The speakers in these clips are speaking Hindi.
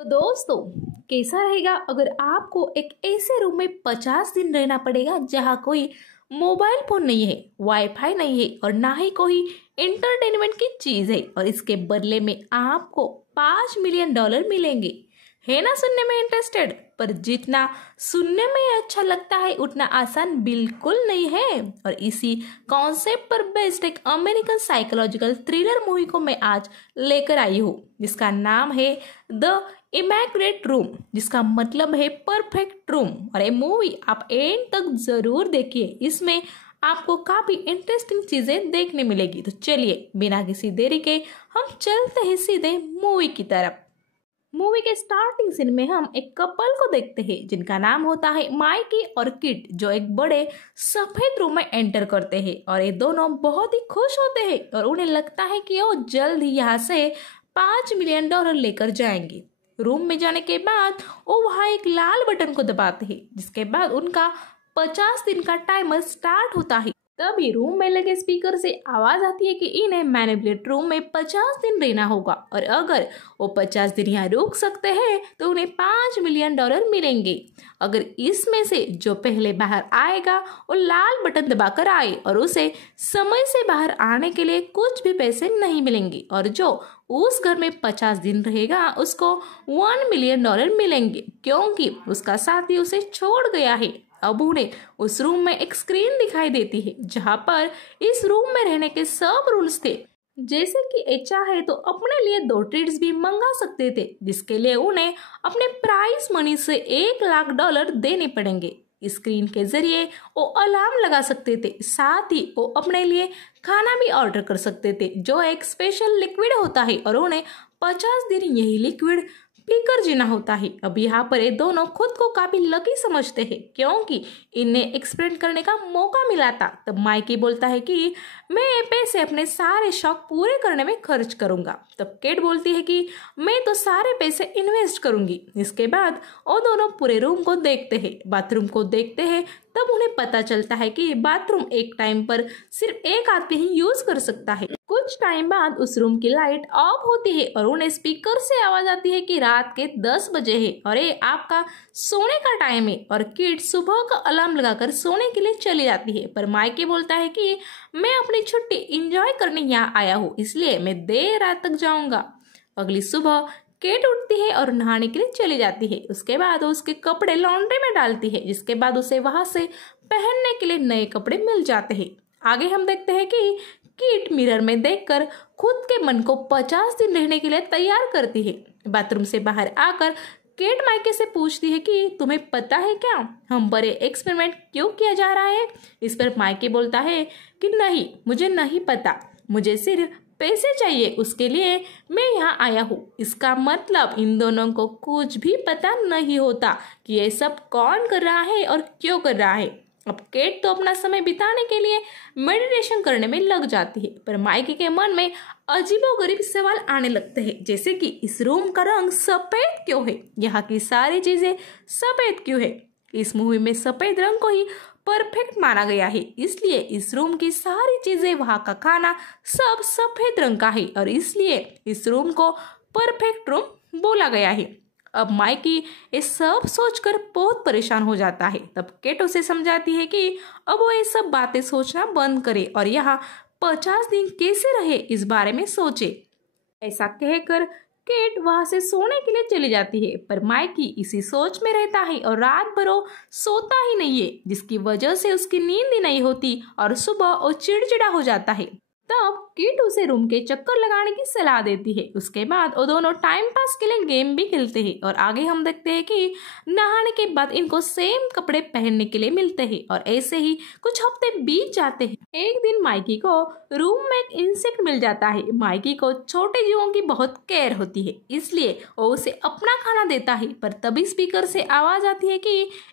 तो दोस्तों, कैसा रहेगा अगर आपको एक ऐसे रूम में 50 दिन रहना पड़ेगा जहाँ कोई मोबाइल फोन नहीं है, वाईफाई नहीं है और ना ही कोई इंटरटेनमेंट की चीज है और इसके बदले में आपको $5 मिलियन मिलेंगे। है ना सुनने में इंटरेस्टेड? पर जितना सुनने में अच्छा लगता है उतना आसान बिल्कुल नहीं है। और इसी कॉन्सेप्ट पर बेस्ड एक अमेरिकन साइकोलॉजिकल थ्रिलर मूवी को मैं आज लेकर आई हूँ, जिसका नाम है द इमैक्युलेट रूम, जिसका मतलब है परफेक्ट रूम। और ये मूवी आप एंड तक जरूर देखिए, इसमें आपको काफी इंटरेस्टिंग चीजें देखने मिलेगी। तो चलिए बिना किसी देरी के हम चलते हैं सीधे मूवी की तरफ। मूवी के स्टार्टिंग सीन में हम एक कपल को देखते हैं जिनका नाम होता है माइकी और किट, जो एक बड़े सफेद रूम में एंटर करते हैं। और ये दोनों बहुत ही खुश होते हैं और उन्हें लगता है कि वो जल्द ही यहाँ से $5 मिलियन लेकर जाएंगे। रूम में जाने के बाद वो वहाँ एक लाल बटन को दबाते हैं, जिसके बाद उनका 50 दिन का टाइमर स्टार्ट होता है। तभी रूम में लगे स्पीकर से आवाज आती है कि इन्हें मैनिपुलेट रूम में 50 दिन रहना होगा और अगर वो 50 दिन यहाँ रुक सकते हैं तो उन्हें $5 मिलियन मिलेंगे। अगर इसमें से जो पहले बाहर आएगा वो लाल बटन दबाकर आए और उसे समय से बाहर आने के लिए कुछ भी पैसे नहीं मिलेंगे, और जो उस घर में 50 दिन रहेगा उसको $1 मिलियन मिलेंगे, क्योंकि उसका साथी उसे छोड़ गया है। अब उन्हें उस रूम में एक स्क्रीन दिखाई देती है जहां पर इस रूम में रहने के सब रूल्स थे, जैसे कि चाहे तो अपने लिए 2 ट्रीट्स भी मंगा सकते थे, जिसके लिए उन्हें अपने प्राइस मनी से $1 लाख देने पड़ेंगे। स्क्रीन के जरिए वो अलार्म लगा सकते थे, साथ ही वो अपने लिए खाना भी ऑर्डर कर सकते थे जो एक स्पेशल लिक्विड होता है और उन्हें 50 दिन यही लिक्विड पीकर जीना होता है। अब यहाँ पर ये दोनों खुद को काफी लकी समझते हैं क्योंकि इन्हें एक्सपेरिमेंट करने का मौका मिला था। तब माइकी बोलता है कि मैं ये पैसे अपने सारे शौक पूरे करने में खर्च करूंगा। तब केट बोलती है कि मैं तो सारे पैसे इन्वेस्ट करूंगी। इसके बाद वो दोनों पूरे रूम को देखते हैं, बाथरूम को देखते हैं। तब उन्हें पता चलता है कि बाथरूम एक टाइम पर सिर्फ एक आदमी ही यूज कर सकता है। कुछ टाइम बाद उस रूम की लाइट ऑफ होती है और उन्हें स्पीकर से आवाज आती है कि रात के 10 बजे है और ये आपका सोने का टाइम है। और किड सुबह का अलार्म लगाकर सोने के लिए चली जाती है, पर माइकी बोलता है कि मैं अपनी छुट्टी एंजॉय करने यहाँ आया हूँ, इसलिए मैं देर रात तक जाऊंगा। अगली सुबह केट उठती है और नहाने के लिए चली जाती है। उसके बाद वो उसके कपड़े लॉन्ड्री में डालती है, जिसके बाद उसे वहां से पहनने के लिए नए कपड़े मिल जाते हैं। आगे हम देखते हैं कि किट मिरर में देखकर खुद के मन को 50 दिन रहने के लिए तैयार करती है। बाथरूम से बाहर आकर केट माइके से पूछती है कि तुम्हें पता है क्या हम पर एक्सपेरिमेंट क्यों किया जा रहा है? इस पर माइके बोलता है कि नहीं, मुझे नहीं पता, मुझे सिर्फ पैसे चाहिए, उसके लिए मैं यहाँ आया हूँ। इसका मतलब इन दोनों को कुछ भी पता नहीं होता कि ये सब कौन कर रहा है और क्यों कर रहा है। अब केट तो अपना समय बिताने के लिए मेडिटेशन करने में लग जाती है, पर माइकी के मन में अजीबोगरीब सवाल आने लगते हैं, जैसे कि इस रूम का रंग सफेद क्यों है, यहाँ की सारी चीजें सफेद क्यों है। इस मूवी में सफेद रंग को ही परफेक्ट माना गया है, इसलिए इस रूम की सारी चीजें, वहाँ का खाना सब सफेद रंग का है और इसलिए इस रूम को परफेक्ट रूम बोला गया है। अब माइकी ये सब सोचकर बहुत परेशान हो जाता है। तब केट उसे समझाती है कि अब वो ये सब बातें सोचना बंद करे और यहाँ 50 दिन कैसे रहे इस बारे में सोचे। ऐसा कहकर केट वहां से सोने के लिए चली जाती है, पर माइकी इसी सोच में रहता है और रात भर वो सोता ही नहीं है, जिसकी वजह से उसकी नींद ही नहीं होती और सुबह वो चिड़चिड़ा हो जाता है। तब किट उसे रूम के चक्कर लगाने की सलाह देती है। उसके बाद वो दोनों टाइम पास के लिए गेम भी खेलते हैं और आगे हम देखते हैं कि नहाने के बाद इनको सेम कपड़े पहनने के लिए मिलते हैं और ऐसे ही कुछ हफ्ते बीत जाते हैं। एक दिन माइकी को रूम में एक इंसेक्ट मिल जाता है। माइकी को छोटे जीवों की बहुत केयर होती है, इसलिए वो उसे अपना खाना देता है, पर तभी स्पीकर से आवाज आती है कि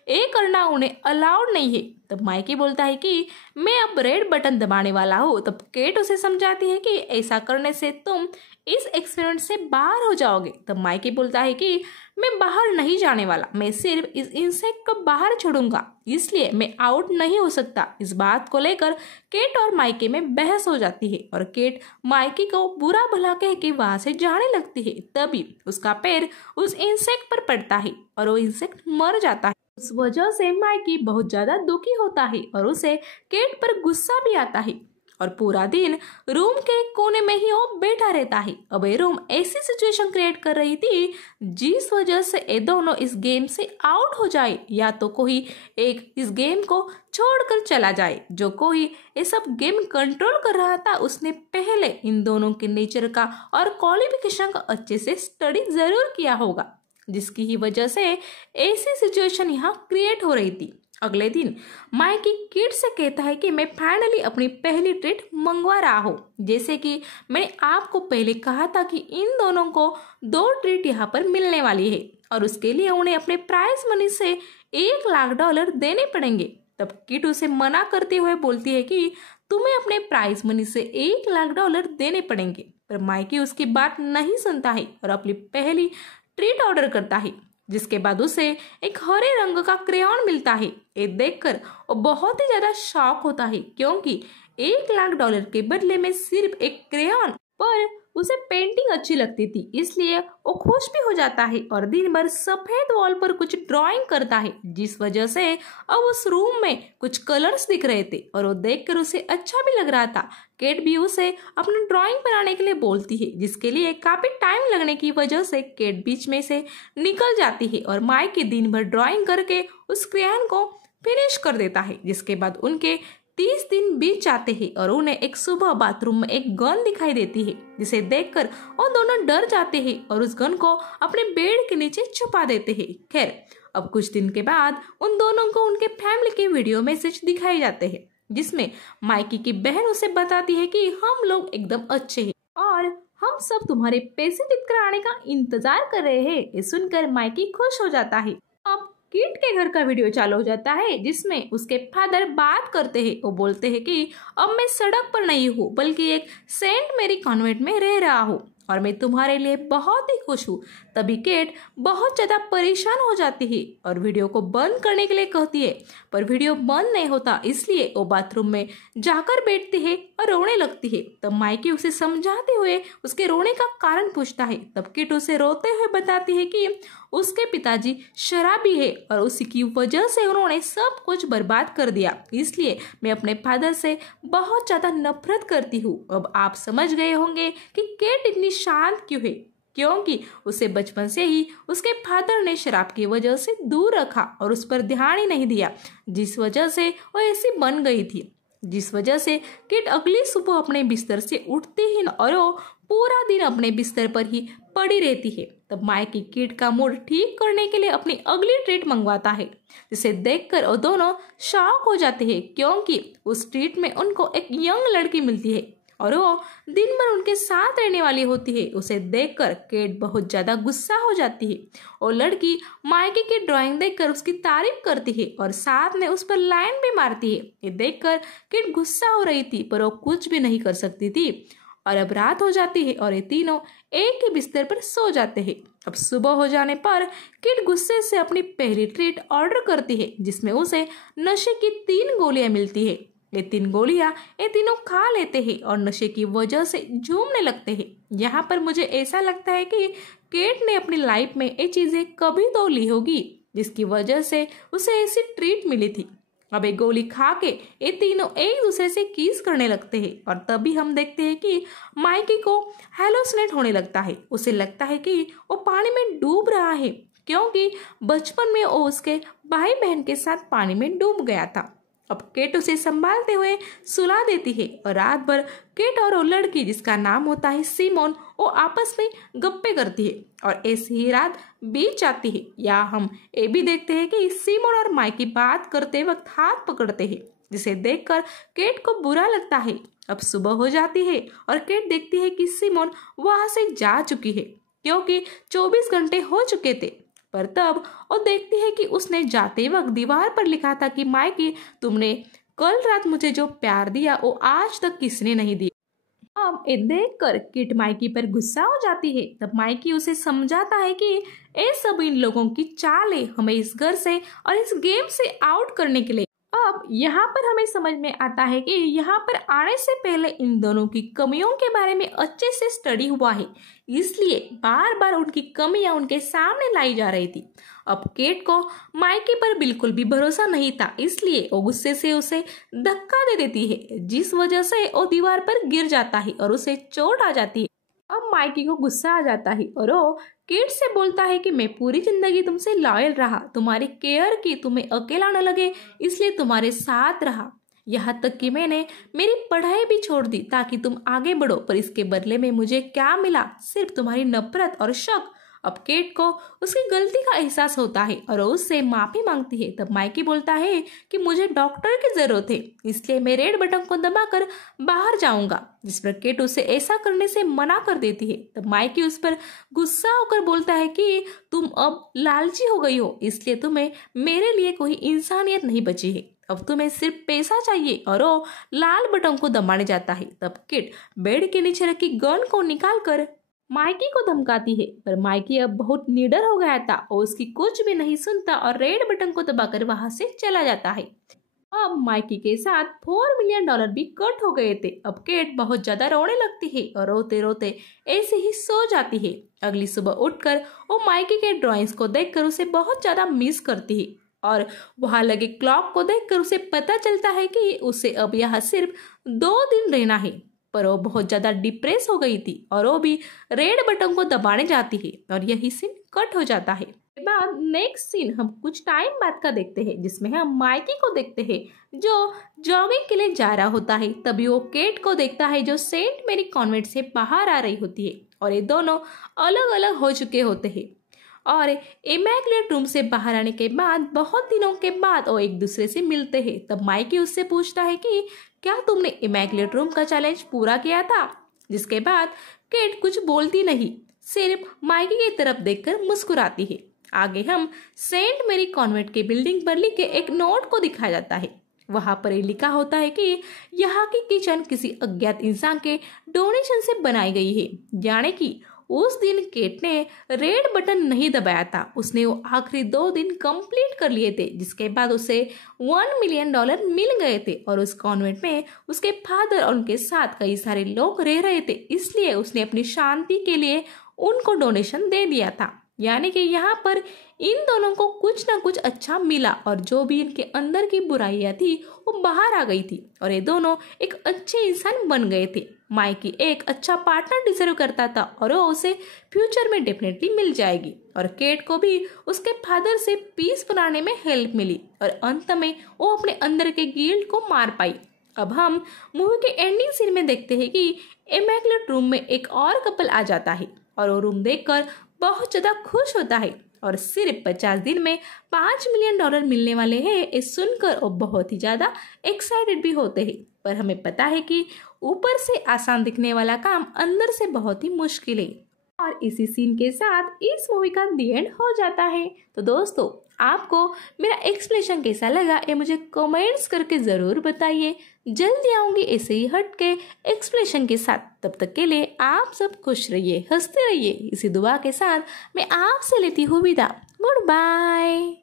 ये करना उन्हें अलाउड नहीं है। तब माइकी बोलता है कि मैं अब रेड बटन दबाने वाला हूँ। तब केट उसे समझाती है कि ऐसा करने से तुम इस एक्सपेरिमेंट से बाहर हो जाओगे। तब माइकी बोलता है कि मैं बाहर नहीं जाने वाला, मैं सिर्फ इस इंसेक्ट को बाहर छोड़ूंगा, इसलिए मैं आउट नहीं हो सकता। इस बात को लेकर केट और माइकी में बहस हो जाती है और केट माइकी को बुरा भला कह के वहां से जाने लगती है। तभी उसका पैर उस इंसेक्ट पर पड़ता है और वो इंसेक्ट मर जाता है। उस वजह से माइकी बहुत ज्यादा दुखी होता है और उसे केट पर गुस्सा भी आता है और पूरा दिन रूम के एक कोने में ही वो बैठा रहता है। अब ये रूम ऐसी सिचुएशन क्रिएट कर रही थी जिस वजह से ये दोनों इस गेम से आउट हो जाए या तो कोई एक इस गेम को छोड़कर चला जाए। जो कोई ये सब गेम कंट्रोल कर रहा था उसने पहले इन दोनों के नेचर का और क्वालिफिकेशन का अच्छे से स्टडी जरूर किया होगा, जिसकी ही वजह से ऐसी सिचुएशन यहाँ क्रिएट हो रही थी। अगले दिन माइकी किड से कहता है कि मैं फाइनली अपनी पहली ट्रीट मंगवा रहा हूँ। जैसे कि मैंने आपको पहले कहा था कि इन दोनों को 2 ट्रीट यहाँ पर मिलने वाली है और उसके लिए उन्हें अपने प्राइज मनी से $1,00,000 देने पड़ेंगे। तब किड उसे मना करते हुए बोलती है कि तुम्हें अपने प्राइज मनी से $1,00,000 देने पड़ेंगे, पर माइकी उसकी बात नहीं सुनता है और अपनी पहली ट्रीट ऑर्डर करता है, जिसके बाद उसे एक हरे रंग का क्रेयॉन मिलता है। ये देखकर वो बहुत ही ज्यादा शॉक होता है क्योंकि $1,00,000 के बदले में सिर्फ एक क्रेयॉन, पर उसे पेंटिंग अच्छी लगती थी इसलिए वो खुश भी हो जाता है और दिन भर सफेद वॉल पर कुछ ड्राइंग करता है, जिस वजह से अब उस रूम में कुछ कलर्स दिख रहे थे और वो देखकर उसे अच्छा भी लग रहा था। केट भी उसे अपना ड्राइंग बनाने के लिए बोलती है, जिसके लिए काफी टाइम लगने की वजह से केट बीच में से निकल जाती है और माइकी दिन भर ड्राइंग करके उस क्रेयॉन को फिनिश कर देता है। जिसके बाद उनके 30 दिन बीत जाते हैं और उन्हें एक सुबह बाथरूम में एक गन दिखाई देती है, जिसे देखकर वो दोनों डर जाते हैं और उस गन को अपने बेड के नीचे छुपा देते हैं। खैर, अब कुछ दिन के बाद उन दोनों को उनके फैमिली के वीडियो मैसेज दिखाए जाते हैं, जिसमें माइकी की बहन उसे बताती है कि हम लोग एकदम अच्छे हैं और हम सब तुम्हारे पैसे जीतकर आने का इंतजार कर रहे हैं। ये सुनकर माइकी खुश हो जाता है। अब किड के घर का वीडियो चालू हो जाता है, जिसमें उसके फादर बात करते हैं। वो बोलते हैं कि अब मैं सड़क पर नहीं हूँ बल्कि एक सेंट मेरी कॉन्वेंट में रह रहा हूँ और मैं तुम्हारे लिए बहुत ही खुश हूँ। तभी केट बहुत ज्यादा परेशान हो जाती है और वीडियो को बंद करने के लिए कहती है, पर वीडियो बंद नहीं होता, इसलिए वो बाथरूम में जाकर बैठती है और रोने लगती है। तब माइकी उसे समझाते हुए उसके रोने का कारण पूछता है। तब किट उसे रोते हुए बताती है कि उसके पिताजी शराबी है और उसी की वजह से उन्होंने सब कुछ बर्बाद कर दिया, इसलिए मैं अपने फादर से बहुत ज्यादा नफरत करती हूँ। अब आप समझ गए होंगे कि केट इतनी शांत क्यों है, क्योंकि उसे बचपन से ही उसके फादर ने शराब की वजह से दूर रखा और उस पर ध्यान ही नहीं दिया, जिस वजह से वो ऐसी बन गई थी। जिस वजह से किट अगली सुबह अपने बिस्तर से उठती ही और वो पूरा दिन अपने बिस्तर पर ही पड़ी रहती है। तब माइकी किट का मूड ठीक करने के लिए अपनी अगली ट्रीट मंगवाता है, जिसे देखकर वो दोनों शॉक हो जाते हैं क्योंकि उस ट्रीट में उनको एक यंग लड़की मिलती है और वो दिन भर उनके साथ रहने वाली होती है। उसे देखकर केट बहुत ज्यादा गुस्सा हो जाती है। वो लड़की माइकी की ड्राइंग देखकर उसकी तारीफ करती है और साथ में उस पर लाइन भी मारती है। ये देखकर केट गुस्सा हो रही थी, पर वो कुछ भी नहीं कर सकती थी। और अब रात हो जाती है और ये तीनों एक ही बिस्तर पर सो जाते हैं। अब सुबह हो जाने पर किट गुस्से से अपनी पहली ट्रीट ऑर्डर करती है, जिसमें उसे नशे की 3 गोलियां मिलती है। ये 3 गोलियां ये तीनों खा लेते हैं और नशे की वजह से झूमने लगते हैं। यहाँ पर मुझे ऐसा लगता है कि केट ने अपनी लाइफ में ये चीजें कभी तो ली होगी, जिसकी वजह से उसे ऐसी ट्रीट मिली थी। अब एक गोली खा के ये तीनों एक दूसरे से किस करने लगते हैं और तभी हम देखते हैं कि माइकी को हेलोसिनेट होने लगता है। उसे लगता है कि वो पानी में डूब रहा है क्योंकि बचपन में वो उसके भाई बहन के साथ पानी में डूब गया था। अब केट उसे संभालते हुए सुला देती है और रात भर केट और वो लड़की जिसका नाम होता है सिमोन वो आपस में गप्पे करती है और ऐसी ही रात बीत जाती है। या हम ये भी देखते हैं कि सिमोन और माइकी बात करते वक्त हाथ पकड़ते हैं, जिसे देखकर केट को बुरा लगता है। अब सुबह हो जाती है और केट देखती है कि सिमोन वहां से जा चुकी है क्योंकि 24 घंटे हो चुके थे। पर तब वो देखती है कि उसने जाते वक्त दीवार पर लिखा था कि माइकी तुमने कल रात मुझे जो प्यार दिया वो आज तक किसने नहीं दिया। अब ये देखकर किट माइकी पर गुस्सा हो जाती है। तब माइकी उसे समझाता है कि ये सब इन लोगों की चाल है हमें इस घर से और इस गेम से आउट करने के लिए। अब यहाँ पर हमें समझ में आता है कि यहाँ पर आने से पहले इन दोनों की कमियों के बारे में अच्छे से स्टडी हुआ है, इसलिए बार बार उनकी कमियां उनके सामने लाई जा रही थी। अब केट को माइकी पर बिल्कुल भी भरोसा नहीं था, इसलिए वो गुस्से से उसे धक्का दे देती है, जिस वजह से वो दीवार पर गिर जाता है और उसे चोट आ जाती है। अब माइकी को गुस्सा आ जाता है और वो केट से बोलता है कि मैं पूरी जिंदगी तुमसे लॉयल रहा, तुम्हारी केयर की, तुम्हें अकेला न लगे इसलिए तुम्हारे साथ रहा, यहाँ तक कि मैंने मेरी पढ़ाई भी छोड़ दी ताकि तुम आगे बढ़ो, पर इसके बदले में मुझे क्या मिला? सिर्फ तुम्हारी नफरत और शक। अब केट को उसकी गलती का एहसास होता है और वो उससे माफी मांगती है। तब माइकी बोलता है कि मुझे डॉक्टर की जरूरत है, इसलिए मैं रेड बटन को दबाकर बाहर जाऊंगा, जिस पर केट उसे ऐसा करने से मना कर देती है। तब माइकी उस पर गुस्सा होकर बोलता है कि तुम अब लालची हो गई हो, इसलिए तुम्हें मेरे लिए कोई इंसानियत नहीं बची है, अब तुम्हें सिर्फ पैसा चाहिए, और वो लाल बटन को दबाने जाता है। तब किट बेड के नीचे रखी गन को निकालकर माइकी को धमकाती है, पर माइकी अब बहुत निडर हो गया था और उसकी कुछ भी नहीं सुनता और रेड बटन को दबाकर वहां से चला जाता है। अब माइकी के साथ $4 मिलियन भी कट हो गए थे। अब केट बहुत ज्यादा रोने लगती है और रोते रोते ऐसे ही सो जाती है। अगली सुबह उठकर वो माइकी के ड्राइंग्स को देखकर उसे बहुत ज्यादा मिस करती है और वहां लगे क्लॉक को देखकर उसे पता चलता है कि उसे अब यहाँ सिर्फ 2 दिन रहना है। पर वो बहुत ज्यादा डिप्रेस हो गई थी और वो भी रेड बटन को दबाने जाती है और यही सीन कट हो जाता है। के बाद नेक्स्ट सीन हम कुछ टाइम बाद का देखते हैं, जिसमें हम माइकी को देखते हैं जो जॉगिंग के लिए जा रहा होता है। तभी वो केट को देखता है जो सेंट मेरी कॉन्वेंट से बाहर आ रही होती है और ये दोनों अलग अलग हो चुके होते हैं। और इमैकुलेट रूम से बाहर आने के बाद बहुत दिनों के बाद वो एक दूसरे से मिलते हैं। तब माइकी उससे पूछता है कि क्या तुमने इमैकुलेट रूम का चैलेंज पूरा किया था? जिसके बाद केट कुछ बोलती नहीं, सिर्फ माइकी की तरफ देखकर मुस्कुराती है। आगे हम सेंट मेरी कॉन्वेंट के बिल्डिंग पर लिखे एक नोट को दिखाया जाता है। वहां पर ये लिखा होता है कि यहाँ की किचन किसी अज्ञात इंसान के डोनेशन से बनाई गई है, यानी कि उस दिन केट ने रेड बटन नहीं दबाया था, उसने वो आखिरी 2 दिन कंप्लीट कर लिए थे, जिसके बाद उसे $1 मिलियन मिल गए थे और उस कॉन्वेंट में उसके फादर और उनके साथ कई सारे लोग रह रहे थे, इसलिए उसने अपनी शांति के लिए उनको डोनेशन दे दिया था। यानी कि यहाँ पर इन दोनों को कुछ ना कुछ अच्छा मिला और जो भी इनके अंदर की बुराइयां थी वो बाहर आ गई थी और ये दोनों एक अच्छे इंसान बन गए थे। माइकी एक अच्छा पार्टनर डिजर्व करता था और वो उसे फ्यूचर में डेफिनेटली मिल जाएगी और केट को भी उसके फादर से पीस बनाने में हेल्प मिली और अंत में वो अपने अंदर के गिल्ट को मार पाई। अब हम मूवी के एंडिंग सीन में देखते हैं कि इमैकुलेट रूम में एक और कपल आ जाता है और वो रूम देखकर बहुत ज्यादा खुश होता है और सिर्फ 50 दिन में $5 मिलियन मिलने वाले हैं। इस सुनकर वो बहुत ही ज्यादा एक्साइटेड भी होते हैं, पर हमें पता है कि ऊपर से आसान दिखने वाला काम अंदर से बहुत ही मुश्किल है। और इसी सीन के साथ इस मूवी का दी एंड हो जाता है। तो दोस्तों, आपको मेरा एक्सप्लेनेशन कैसा लगा ये मुझे कमेंट्स करके ज़रूर बताइए। जल्दी आऊँगी ऐसे ही हट के एक्सप्लेनेशन के साथ। तब तक के लिए आप सब खुश रहिए, हंसते रहिए। इसी दुआ के साथ मैं आपसे लेती हूँ विदा। Good bye.